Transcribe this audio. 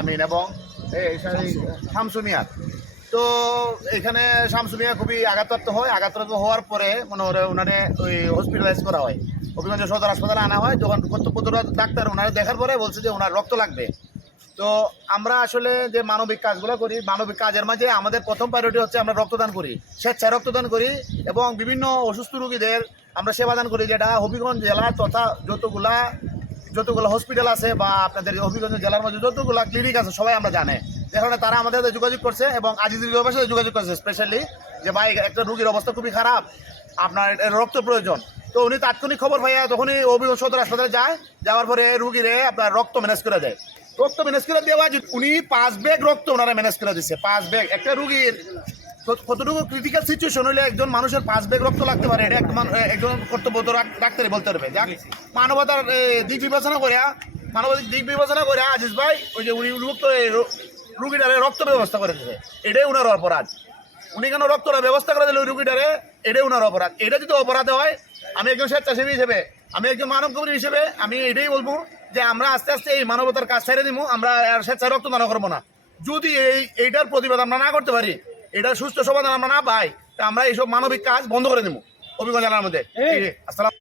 আমিন এবং এই শামসুমিয়া। তো এখানে শামসুমিয়া খুবই আঘাতপ্রাপ্ত হয়। আঘাতপ্রাপ্ত হওয়ার পরে মনে হয় ওনারে ওই হসপিটালাইজ করা হয়। হবিগঞ্জ সদর হাসপাতালে আনা হয়। যখন কর্তব্যরত ডাক্তার ওনারা দেখার পরে বলছে যে ওনার রক্ত লাগবে। তো আমরা আসলে যে মানবিক কাজগুলো করি মানবিক কাজের মাঝে আমাদের প্রথম প্রায়োরিটি হচ্ছে আমরা রক্তদান করি স্বেচ্ছায় রক্তদান করি এবং বিভিন্ন অসুস্থ রোগীদের আমরা সেবাদান করি যেটা হবিগঞ্জ জেলা তথা যতগুলা যতগুলো হসপিটাল আছে বা আপনাদের হবিগঞ্জ জেলার মধ্যে যতগুলো ক্লিনিক আছে, সবাই আমরা জানে। যে কারণে তারা আমাদের সাথে যোগাযোগ করছে এবং আজিজুর রহমানের সাথে যোগাযোগ করছে স্পেশালি যে ভাই, একটা রুগীর অবস্থা খুবই খারাপ, আপনার রক্ত প্রয়োজন। তো উনি তাৎক্ষণিক খবর পাইয়া তখনই অভিযোগ সদর হাসপাতালে যায়, যাওয়ার পরে রুগীরে আপনার রক্ত ম্যানেজ করে দেয়। রক্ত ম্যানেজ করে দেওয়া উনি পাঁচ ব্যাগ রক্ত ওনারা ম্যানেজ করে দিচ্ছে পাঁচ ব্যাগ একটা রুগীর কতটুকু ক্রিটিক্যাল সিচুয়েশন হলে একজন মানুষের পাঁচ ব্যাগ রক্ত লাগতে পারে এটা একজন কর্তব্য ডাক্তারে বলতে পারবে। যাক মানবতার দিক বিবেচনা করে মানবাধিক দিক বিবেচনা করে আজিজ ভাই ওই যে উনি রক্ত রুগীটারে রক্ত ব্যবস্থা করে দিচ্ছে এটাই ওনার অপরাধ। উনি কেন রক্তটা ব্যবস্থা করে দিল রুগীটারে? এটাই ওনার অপরাধ। এটা যদি অপরাধ হয় আমি একজন স্বেচ্ছাসেবী হিসেবে আমি একজন মানব কবি হিসেবে আমি এটাই বলব যে আমরা আস্তে আস্তে এই মানবতার কাজ ছেড়ে দিব আমরা আর স্বেচ্ছায় রক্তদান করব না। যদি এই এইটার প্রতিবাদ আমরা না করতে পারি এটার সুস্থ সমাধান আমরা না পাই তা আমরা এইসব মানবিক কাজ বন্ধ করে দেবো অভিজ্ঞতা জানার মধ্যে। আসসালাম